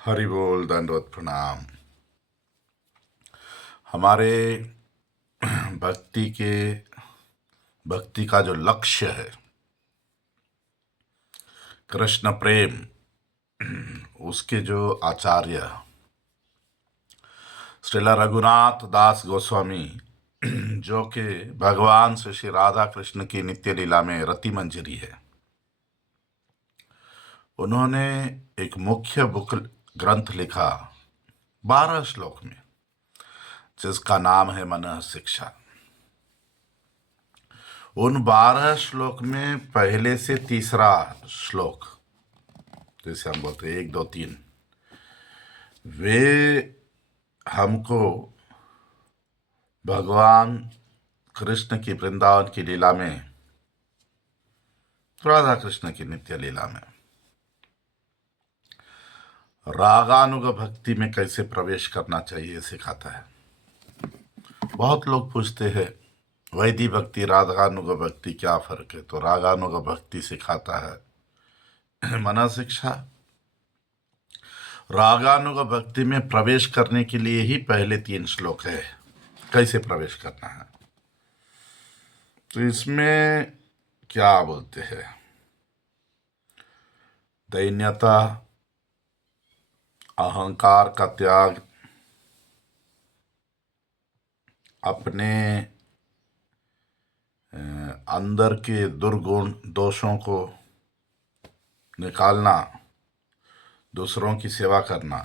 हरि बोल, दंडवत प्रणाम। हमारे भक्ति के भक्ति का जो लक्ष्य है कृष्ण प्रेम, उसके जो आचार्य श्रीला रघुनाथ दास गोस्वामी जो कि भगवान श्री श्री राधा कृष्ण की नित्य लीला में रति मंजरी है, उन्होंने एक मुख्य बुक ग्रंथ लिखा 12 श्लोक में, जिसका नाम है मन शिक्षा। उन 12 श्लोक में पहले से तीसरा श्लोक, जैसे हम बोलते हैं 1 2 3, वे हमको भगवान कृष्ण की वृंदावन की लीला में, राधा कृष्ण की नित्य लीला में रागानुग भक्ति में कैसे प्रवेश करना चाहिए सिखाता है। बहुत लोग पूछते हैं वैदी भक्ति रागानुग भक्ति क्या फर्क है, तो रागानुग भक्ति सिखाता है मना शिक्षा। रागानुग भक्ति में प्रवेश करने के लिए ही पहले 3 श्लोक है, कैसे प्रवेश करना है। तो इसमें क्या बोलते हैं, दैन्यता, अहंकार का त्याग, अपने अंदर के दुर्गुण दोषों को निकालना, दूसरों की सेवा करना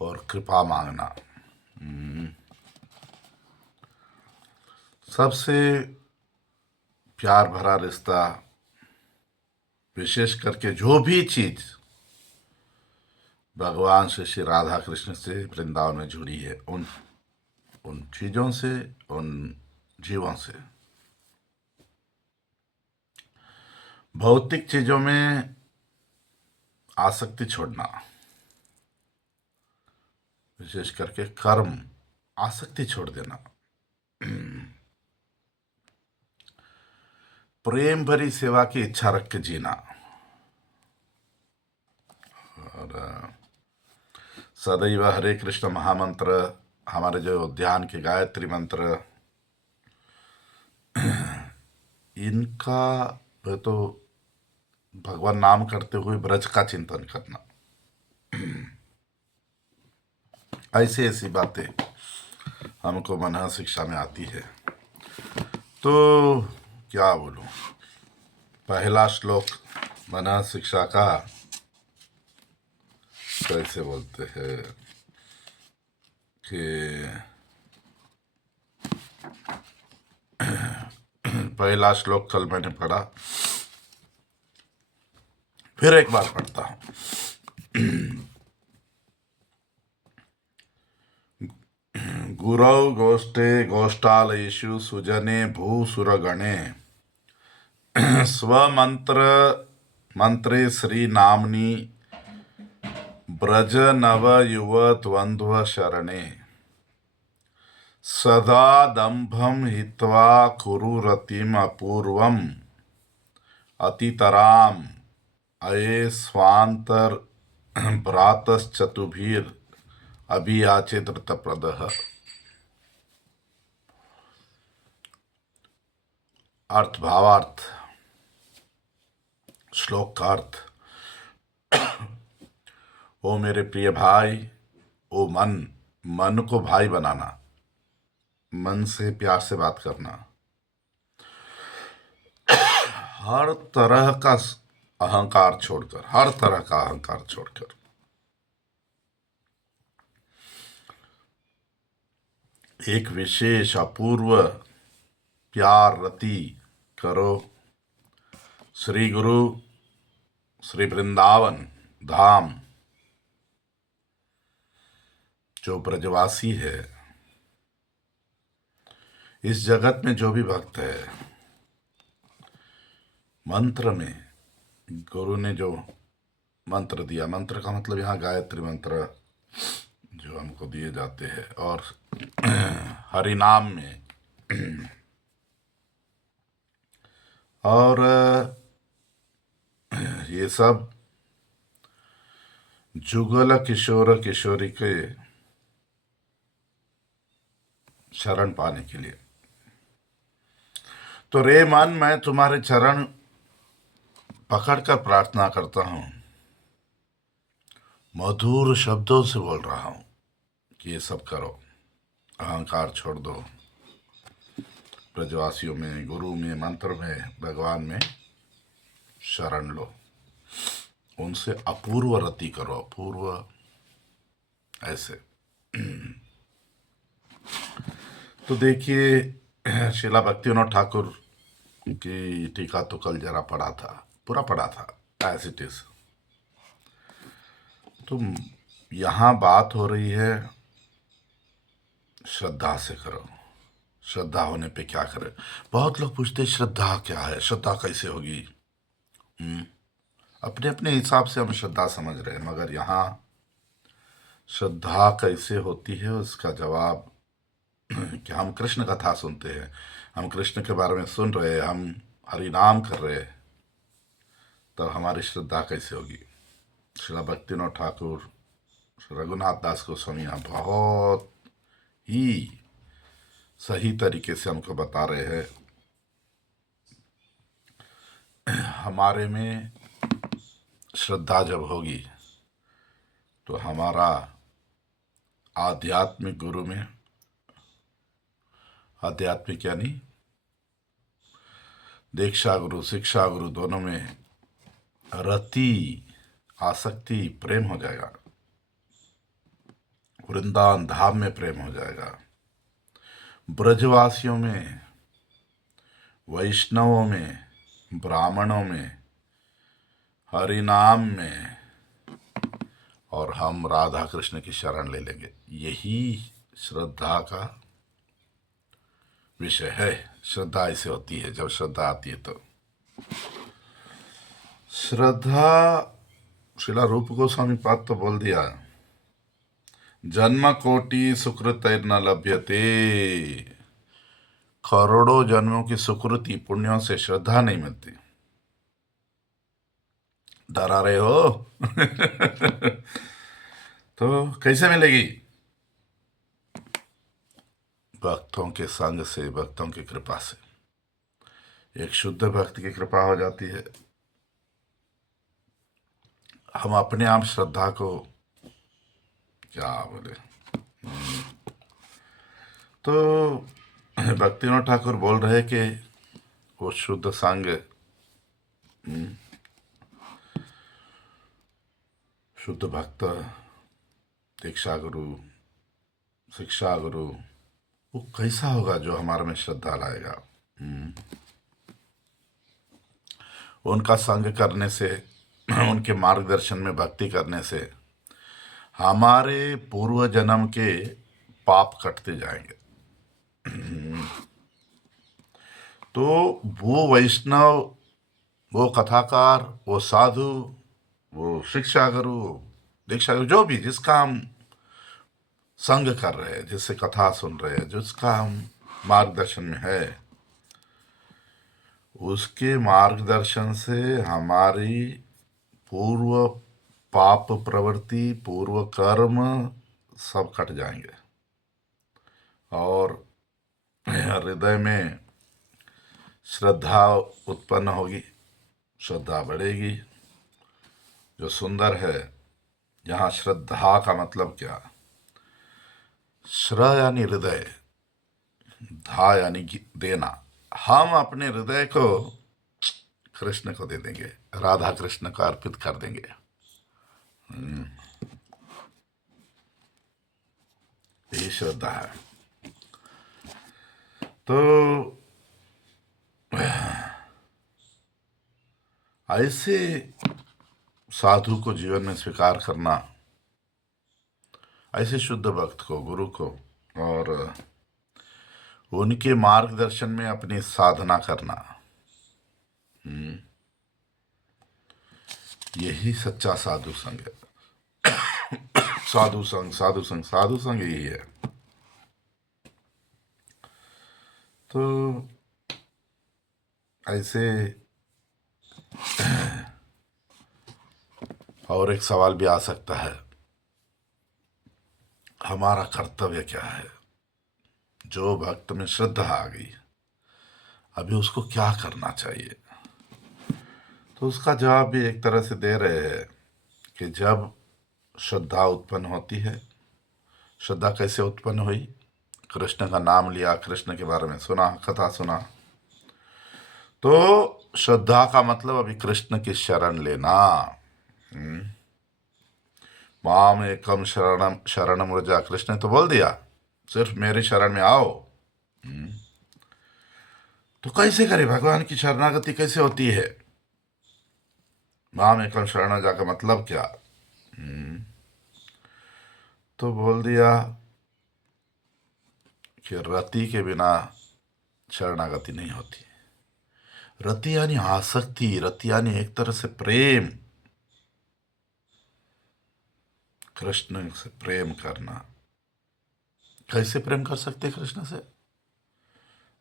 और कृपा मांगना। सबसे प्यार भरा रिश्ता, विशेष करके जो भी चीज भगवान श्री श्री राधा कृष्ण से वृंदावन में जुड़ी है, उन चीजों से, उन जीवों से। भौतिक चीजों में आसक्ति छोड़ना, विशेष करके कर्म आसक्ति छोड़ देना, प्रेम भरी सेवा की इच्छा रख के जीना, और सदैव हरे कृष्ण महामंत्र, हमारे जो ध्यान के गायत्री मंत्र, इनका तो भगवान नाम करते हुए ब्रज का चिंतन करना, ऐसी ऐसी बातें हमको मन शिक्षा में आती है। तो क्या बोलूं, पहला श्लोक मन शिक्षा का कैसे बोलते हैं कि पहला श्लोक कल मैंने पढ़ा, फिर एक बार पढ़ता हूं। गुरौ गोष्ठे गोष्ठालयेषु सुजने भूसुरगणे स्वमंत्र मंत्रे श्री नामनी ब्रज नव युव द्वंद्व शरणे सदा दंभम हित्वा कुरु रतिम अपूर्वम अतितराम अये स्वांतर भ्रातश्चतुभिर अभियाचे धृतप्रदः। अर्थ, भावार्थ, श्लोक का अर्थ। ओ मेरे प्रिय भाई, ओ मन को भाई बनाना, मन से प्यार से बात करना, हर तरह का अहंकार छोड़कर, हर तरह का अहंकार छोड़कर एक विशेष अपूर्व प्यार रति करो श्री गुरु श्री वृंदावन धाम, जो ब्रजवासी है। इस जगत में जो भी भक्त है, मंत्र में गुरु ने जो मंत्र दिया, मंत्र का मतलब यहाँ गायत्री मंत्र जो हमको दिए जाते हैं, और हरि नाम में, और ये सब जुगल किशोर किशोरी के शरण पाने के लिए। तो रे मन, मैं तुम्हारे चरण पकड़कर प्रार्थना करता हूं, मधुर शब्दों से बोल रहा हूं कि ये सब करो, अहंकार छोड़ दो, ब्रजवासियों में, गुरु में, मंत्र में, भगवान में शरण लो, उनसे अपूर्व रति करो, अपूर्व ऐसे। तो देखिए, शिला भक्तिविनोद ठाकुर की टीका तो कल जरा पढ़ा था, पूरा पढ़ा था एज इट इज। तो यहाँ बात हो रही है श्रद्धा से करो, श्रद्धा होने पे क्या करें। बहुत लोग पूछते हैं श्रद्धा क्या है, श्रद्धा कैसे होगी। अपने अपने हिसाब से हम श्रद्धा समझ रहे हैं, मगर यहाँ श्रद्धा कैसे होती है उसका जवाब कि हम कृष्ण कथा सुनते हैं, हम कृष्ण के बारे में सुन रहे हैं, हम हरि नाम कर रहे हैं, तब हमारी श्रद्धा कैसे होगी। श्रीला भक्तिविनोद ठाकुर, श्री रघुनाथ दास गोस्वामी यहाँ बहुत ही सही तरीके से हमको बता रहे हैं, हमारे में श्रद्धा जब होगी तो हमारा आध्यात्मिक गुरु में, आध्यात्मिक यानी दीक्षा गुरु, शिक्षा गुरु, दोनों में रति, आसक्ति, प्रेम हो जाएगा। वृंदावन धाम में प्रेम हो जाएगा, ब्रजवासियों में, वैष्णवों में, ब्राह्मणों में, हरिनाम में, और हम राधा कृष्ण की शरण ले लेंगे। यही श्रद्धा का विषय है। श्रद्धा ऐसे होती है, जब श्रद्धा आती है तो श्रद्धा, श्रीला रूप गोस्वामी पाद तो बोल दिया, जन्म कोटि सुकृत न लभ्यते, करोड़ों जन्मों की सुकृति पुण्यों से श्रद्धा नहीं मिलती। डरा रहे हो? तो कैसे मिलेगी? भक्तों के संग से, भक्तों की कृपा से। एक शुद्ध भक्त की कृपा हो जाती है। हम अपने आप श्रद्धा को क्या बोले, तो भक्तिविनोद ठाकुर बोल रहे कि वो शुद्ध संग, शुद्ध भक्त, दीक्षा गुरु, शिक्षा गुरु, वो कैसा होगा जो हमारे में श्रद्धा लाएगा। उनका संग करने से, उनके मार्गदर्शन में भक्ति करने से हमारे पूर्व जन्म के पाप कटते जाएंगे। तो वो वैष्णव, वो कथाकार, वो साधु, वो शिक्षा गुरु, दीक्षा गुरु, जो भी जिसका हम संग कर रहे हैं, जिससे कथा सुन रहे हैं, जिसका हम मार्गदर्शन में है, उसके मार्गदर्शन से हमारी पूर्व पाप प्रवृत्ति, पूर्व कर्म सब कट जाएंगे और हृदय में श्रद्धा उत्पन्न होगी, श्रद्धा बढ़ेगी। जो सुंदर है, यहाँ श्रद्धा का मतलब क्या, श्र यानी हृदय, धा यानी देना। हम अपने हृदय को कृष्ण को दे देंगे, राधा कृष्ण को अर्पित कर देंगे। यही श्रद्धा है। तो ऐसे साधु को जीवन में स्वीकार करना, ऐसे शुद्ध भक्त को, गुरु को, और उनके मार्गदर्शन में अपनी साधना करना, यही सच्चा साधु संग है। साधु संग, साधु संग, साधु संग यही है। तो ऐसे और एक सवाल भी आ सकता है, हमारा कर्तव्य क्या है? जो भक्त में श्रद्धा आ गई, अभी उसको क्या करना चाहिए? तो उसका जवाब भी एक तरह से दे रहे हैं कि जब श्रद्धा उत्पन्न होती है, श्रद्धा कैसे उत्पन्न हुई? कृष्ण का नाम लिया, कृष्ण के बारे में सुना, कथा सुना, तो श्रद्धा का मतलब अभी कृष्ण की शरण लेना। माम एकम शरणम शरणम व्रज, कृष्ण ने तो बोल दिया सिर्फ मेरी शरण में आओ। तो कैसे करे? भगवान की शरणागति कैसे होती है? माम एकम शरण व्रज का मतलब क्या? तो बोल दिया कि रति के बिना शरणागति नहीं होती। रति यानी आसक्ति, रति यानी एक तरह से प्रेम, कृष्ण से प्रेम करना। कैसे प्रेम कर सकते कृष्ण से?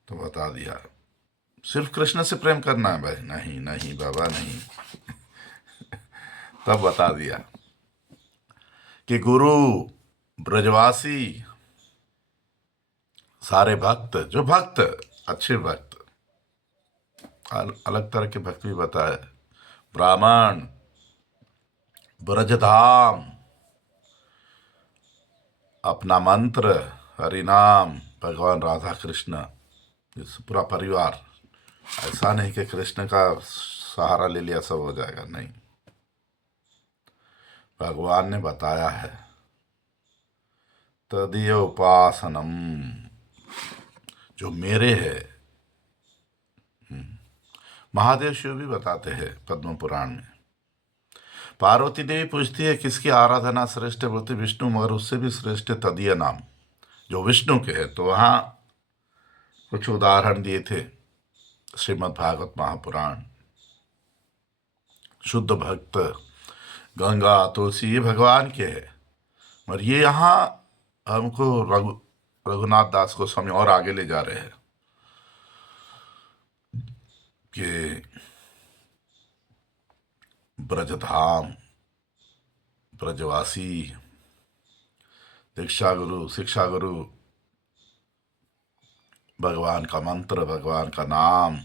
तो बता दिया, सिर्फ कृष्ण से प्रेम करना है भाई? नहीं नहीं बाबा नहीं। तब बता दिया कि गुरु, ब्रजवासी, सारे भक्त, जो भक्त अच्छे भक्त, अलग तरह के भक्त भी बताए, ब्राह्मण, ब्रजधाम, अपना मंत्र, हरिनाम, भगवान राधा कृष्ण, इस पूरा परिवार। ऐसा नहीं कि कृष्ण का सहारा ले लिया सब हो जाएगा, नहीं। भगवान ने बताया है, तदीय उपासनम, जो मेरे है। महादेव शिव भी बताते हैं पद्म पुराण में। पार्वती देवी पूछती है किसकी आराधना श्रेष्ठ? बोलते विष्णु, मगर उससे भी श्रेष्ठ तदीय नाम, जो विष्णु के है। तो वहाँ कुछ उदाहरण दिए थे, श्रीमद् भागवत महापुराण। शुद्ध भक्त, गंगा, तुलसी, ये भगवान के है। और ये यहाँ हमको रघुनाथ दास को स्वामी और आगे ले जा रहे हैं कि ब्रजधाम, ब्रजवासी, दीक्षा गुरु, शिक्षा गुरु, भगवान का मंत्र, भगवान का नाम,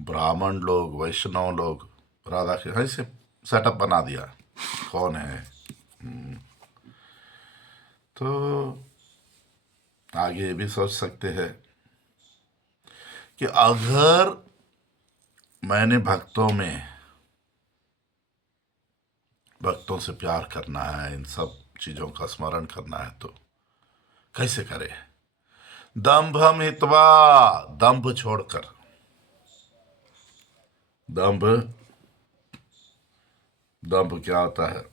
ब्राह्मण लोग, वैष्णव लोग, राधा के ऐसे सेटअप बना दिया कौन है। तो आगे ये भी सोच सकते हैं कि अगर मैंने भक्तों से प्यार करना है, इन सब चीजों का स्मरण करना है, तो कैसे करे? दंभम हित्वा, दंभ छोड़कर। दंभ, दंभ क्या होता है?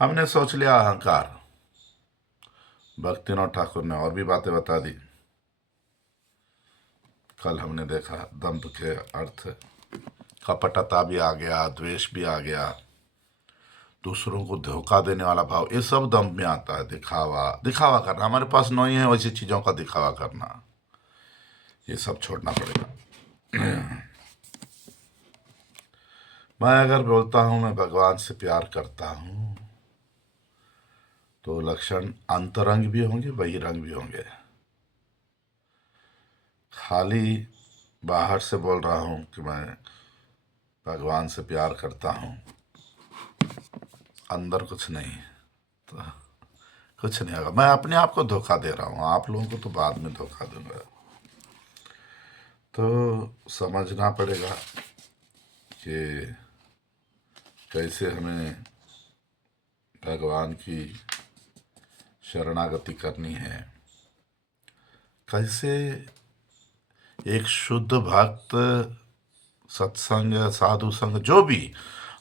हमने सोच लिया अहंकार। भक्तिनाथ ठाकुर ने और भी बातें बता दी। कल हमने देखा दंभ के अर्थ, कपटता भी आ गया, द्वेष भी आ गया, दूसरों को धोखा देने वाला भाव, ये सब दंभ में आता है। दिखावा, दिखावा करना, हमारे पास नहीं है वैसी चीजों का दिखावा करना, ये सब छोड़ना पड़ेगा। मैं अगर बोलता हूं मैं भगवान से प्यार करता हूं, तो लक्षण अंतरंग भी होंगे, बहिरंग भी होंगे। खाली बाहर से बोल रहा हूं कि मैं भगवान से प्यार करता हूं, अंदर कुछ नहीं, तो कुछ नहीं होगा। मैं अपने आप को धोखा दे रहा हूं, आप लोगों को तो बाद में धोखा दूंगा। तो समझना पड़ेगा कि कैसे हमें भगवान की शरणागति करनी है, कैसे एक शुद्ध भक्त, सत्संग, साधु संग, जो भी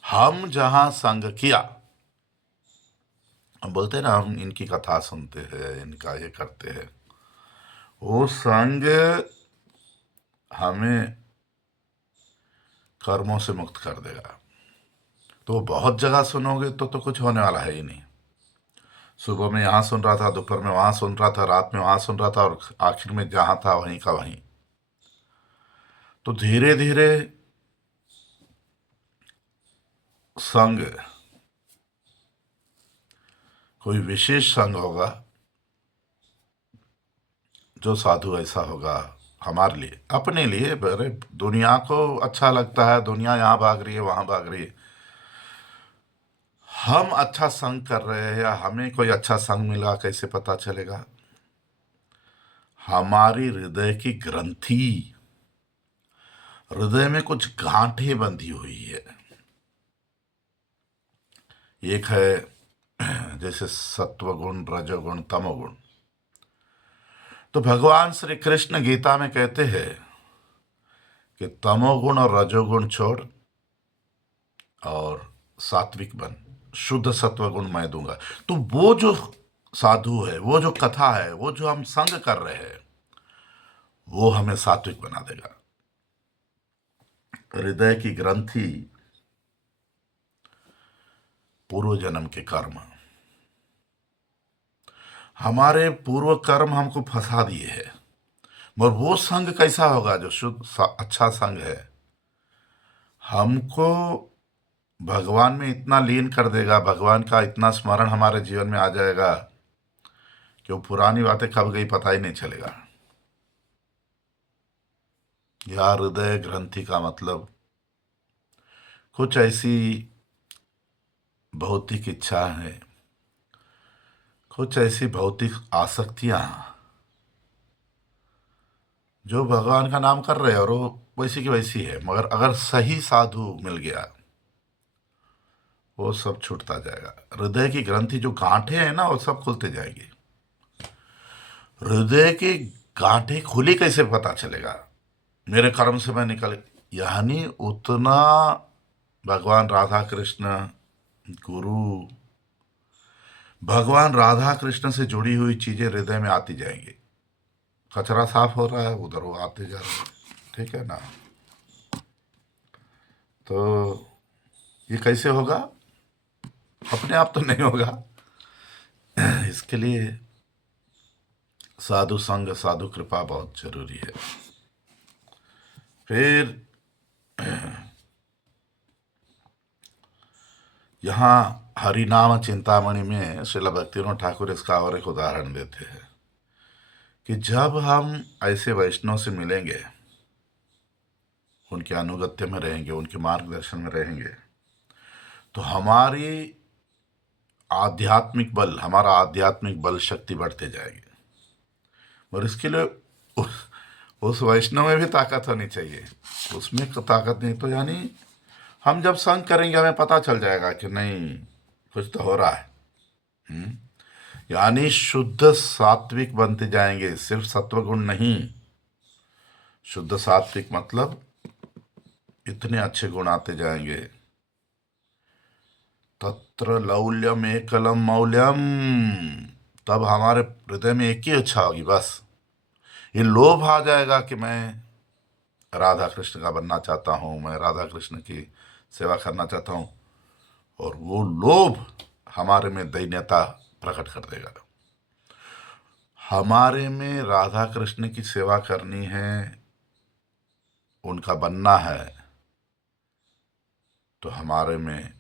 हम जहां संग किया, हम बोलते हैं ना, हम इनकी कथा सुनते हैं, इनका ये करते हैं, वो संग हमें कर्मों से मुक्त कर देगा। तो बहुत जगह सुनोगे तो कुछ होने वाला है ही नहीं। सुबह में यहाँ सुन रहा था, दोपहर में वहां सुन रहा था, रात में वहां सुन रहा था, और आखिर में जहां था वहीं का वहीं। तो धीरे धीरे संग, कोई विशेष संग होगा जो साधु ऐसा होगा हमारे लिए, अपने लिए। अरे दुनिया को अच्छा लगता है, दुनिया यहाँ भाग रही है वहां भाग रही है, हम अच्छा संग कर रहे हैं या हमें कोई अच्छा संग मिला कैसे पता चलेगा? हमारी हृदय की ग्रंथि, हृदय में कुछ गांठें बंधी हुई है। एक है जैसे सत्वगुण, रजोगुण, तमोगुण। तो भगवान श्री कृष्ण गीता में कहते हैं कि तमोगुण और रजोगुण छोड़ और सात्विक बन, शुद्ध सत्वगुण मैं दूंगा। तो वो जो साधु है, वो जो कथा है, वो जो हम संग कर रहे हैं, वो हमें सात्विक बना देगा। हृदय की ग्रंथि, पूर्व जन्म के कर्म, हमारे पूर्व कर्म हमको फंसा दिए हैं। मगर वो संग कैसा होगा जो शुद्ध अच्छा संग है, हमको भगवान में इतना लीन कर देगा, भगवान का इतना स्मरण हमारे जीवन में आ जाएगा कि वो पुरानी बातें कब गई पता ही नहीं चलेगा। या हृदय ग्रंथि का मतलब कुछ ऐसी भौतिक इच्छा है, कुछ ऐसी भौतिक आसक्तियां जो भगवान का नाम कर रहे हैं और वो वैसी की वैसी है, मगर अगर सही साधु मिल गया वो सब छूटता जाएगा। हृदय की ग्रंथि जो गांठें हैं ना, वो सब खुलते जाएगी। हृदय की गांठें खुली कैसे पता चलेगा? मेरे कर्म से मैं निकल, यानी उतना भगवान राधा कृष्ण, गुरु, भगवान राधा कृष्ण से जुड़ी हुई चीजें हृदय में आती जाएंगी। कचरा साफ हो रहा है, उधर वो आते जा रहे हैं, ठीक है ना? तो ये कैसे होगा? अपने आप तो नहीं होगा। इसके लिए साधु संग, साधु कृपा बहुत जरूरी है। फिर यहाँ हरिनाम चिंतामणि में श्रील भक्तिविनोद ठाकुर इसका और एक उदाहरण देते हैं कि जब हम ऐसे वैष्णव से मिलेंगे, उनके अनुगत्य में रहेंगे, उनके मार्गदर्शन में रहेंगे, तो हमारा आध्यात्मिक बल शक्ति बढ़ते जाएगी। और इसके लिए उस वैष्णव में भी ताकत होनी चाहिए। उसमें ताकत नहीं तो यानी हम जब संग करेंगे हमें पता चल जाएगा कि नहीं, कुछ तो हो रहा है। हम्म? यानी शुद्ध सात्विक बनते जाएंगे, सिर्फ सत्वगुण नहीं। शुद्ध सात्विक मतलब इतने अच्छे गुण आते जाएंगे। तत्र लौल्यम एकलम मौल्यम, तब हमारे हृदय में एक ही इच्छा होगी, बस ये लोभ आ जाएगा कि मैं राधा कृष्ण का बनना चाहता हूँ, मैं राधा कृष्ण की सेवा करना चाहता हूँ। और वो लोभ हमारे में दैन्यता प्रकट कर देगा। हमारे में राधा कृष्ण की सेवा करनी है, उनका बनना है, तो हमारे में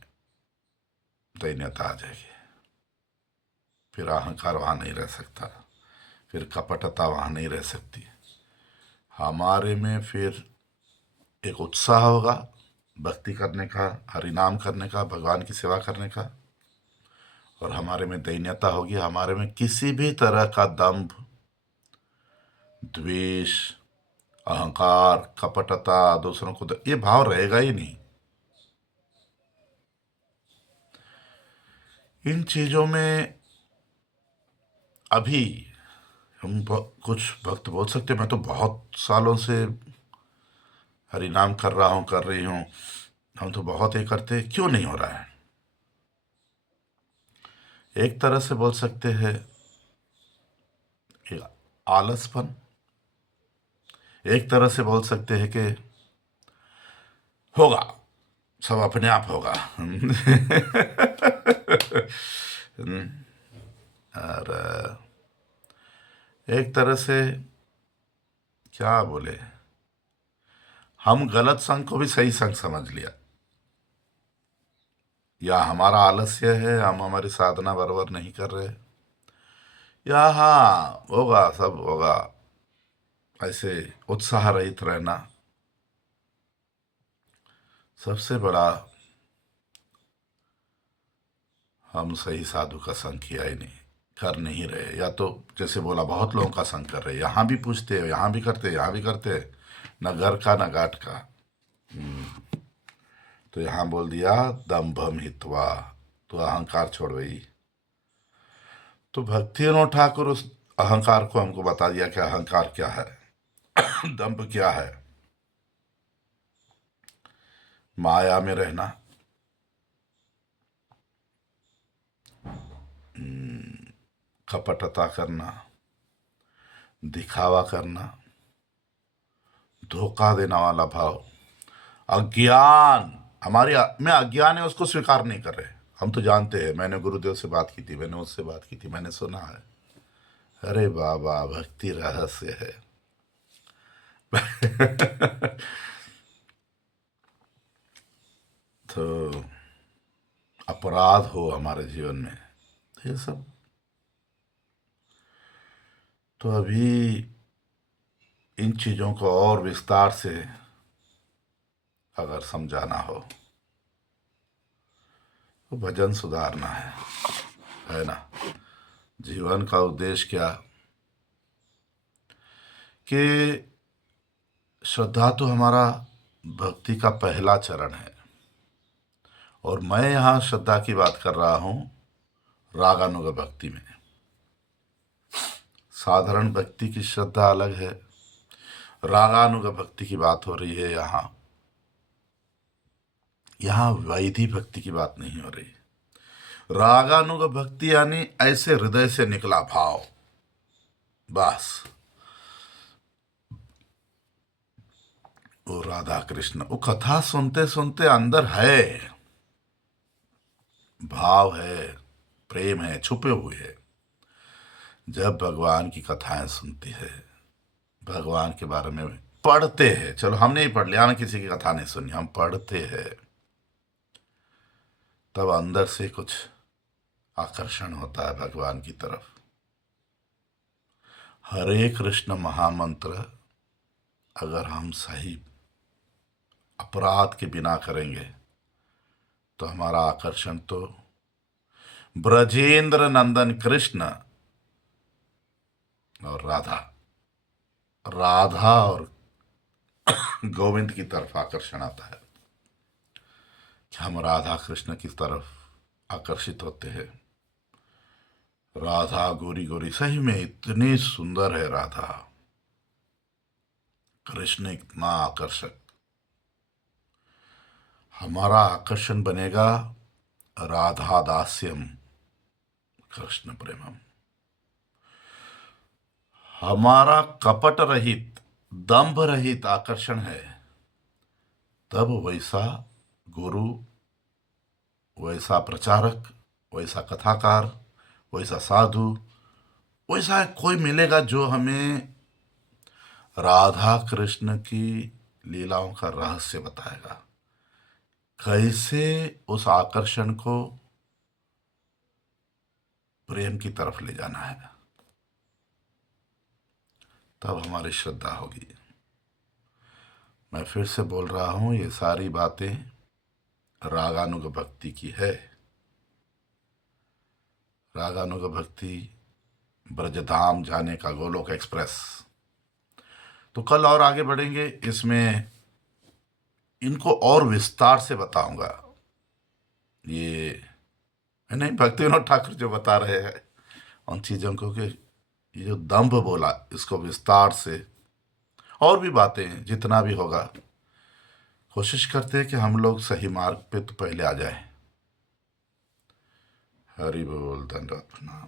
दैन्यता आ जाएगी। फिर अहंकार वहाँ नहीं रह सकता, फिर कपटता वहाँ नहीं रह सकती। हमारे में फिर एक उत्साह होगा भक्ति करने का, हरिनाम करने का, भगवान की सेवा करने का। और हमारे में दैन्यता होगी, हमारे में किसी भी तरह का दंभ, द्वेष, अहंकार, कपटता, दूसरों को ये भाव रहेगा ही नहीं। इन चीजों में अभी कुछ भक्त बोल सकते मैं तो बहुत सालों से हरिनाम कर रहा हूँ, कर रही हूँ, हम तो बहुत ये करते, क्यों नहीं हो रहा है? एक तरह से बोल सकते हैं कि आलसपन, एक तरह से बोल सकते हैं कि होगा, सब अपने आप होगा। और एक तरह से क्या बोले, हम गलत संग को भी सही संग समझ लिया। या हमारा आलस्य है, हम हमारी साधना बराबर नहीं कर रहे, या हाँ होगा सब होगा, ऐसे उत्साह रहित रहना। सबसे बड़ा, हम सही साधु का संग किया ही नहीं, कर नहीं रहे। या तो जैसे बोला बहुत लोगों का संग कर रहे, यहाँ भी पूछते यहाँ भी करते यहाँ भी करते, न घर का न घाट का। तो यहाँ बोल दिया दम्भम हित्वा, तो अहंकार छोड़ गई। तो भक्ति विनोद ठाकुर उस अहंकार को हमको बता दिया कि अहंकार क्या है, दंभ क्या है। माया में रहना, कपटता करना, दिखावा करना, धोखा देने वाला भाव, अज्ञान। हमारी में अज्ञान है, उसको स्वीकार नहीं कर रहे। हम तो जानते हैं, मैंने गुरुदेव से बात की थी, मैंने उससे बात की थी, मैंने सुना है। अरे बाबा, भक्ति रहस्य है। तो अपराध हो हमारे जीवन में, ये सब तो अभी इन चीजों को और विस्तार से अगर समझाना हो तो भजन सुधारना है ना। जीवन का उद्देश्य क्या, कि श्रद्धा तो हमारा भक्ति का पहला चरण है, और मैं यहाँ श्रद्धा की बात कर रहा हूँ रागानुग भक्ति में। साधारण भक्ति की श्रद्धा अलग है, रागानुग भक्ति की बात हो रही है यहाँ। यहाँ वैधि भक्ति की बात नहीं हो रही। रागानुग भक्ति यानी ऐसे हृदय से निकला भाव, बस वो राधा कृष्ण, वो कथा सुनते सुनते अंदर है, भाव है, प्रेम है, छुपे हुए है। जब भगवान की कथाएं सुनती है, भगवान के बारे में पढ़ते हैं, चलो हमने ही पढ़ लिया ना, किसी की कथा नहीं सुनी, हम पढ़ते हैं, तब अंदर से कुछ आकर्षण होता है भगवान की तरफ। हरे कृष्ण महामंत्र अगर हम सही अपराध के बिना करेंगे तो हमारा आकर्षण तो ब्रजेंद्र नंदन कृष्ण और राधा, राधा और गोविंद की तरफ आकर्षण आता है, कि हम राधा कृष्ण की तरफ आकर्षित होते हैं। राधा गोरी गोरी, सही में इतनी सुंदर है राधा, कृष्ण इतना आकर्षक। हमारा आकर्षण बनेगा राधा दास्यम कृष्ण प्रेमम। हमारा कपट रहित, दंभ रहित आकर्षण है, तब वैसा गुरु, वैसा प्रचारक, वैसा कथाकार, वैसा साधु, वैसा कोई मिलेगा जो हमें राधा कृष्ण की लीलाओं का रहस्य बताएगा, कैसे उस आकर्षण को प्रेम की तरफ ले जाना है। तब हमारी श्रद्धा होगी। मैं फिर से बोल रहा हूं, ये सारी बातें रागानुग भक्ति की है। रागानुग भक्ति ब्रजधाम जाने का गोलोक एक्सप्रेस। तो कल और आगे बढ़ेंगे, इसमें इनको और विस्तार से बताऊंगा। ये नहीं, भक्ति विनोद ठाकुर जो बता रहे हैं उन चीज़ों को, कि ये जो दंभ बोला, इसको विस्तार से और भी बातें जितना भी होगा, कोशिश करते हैं कि हम लोग सही मार्ग पे तो पहले आ जाए। हरि बोल, धन्यवाद, प्रणाम।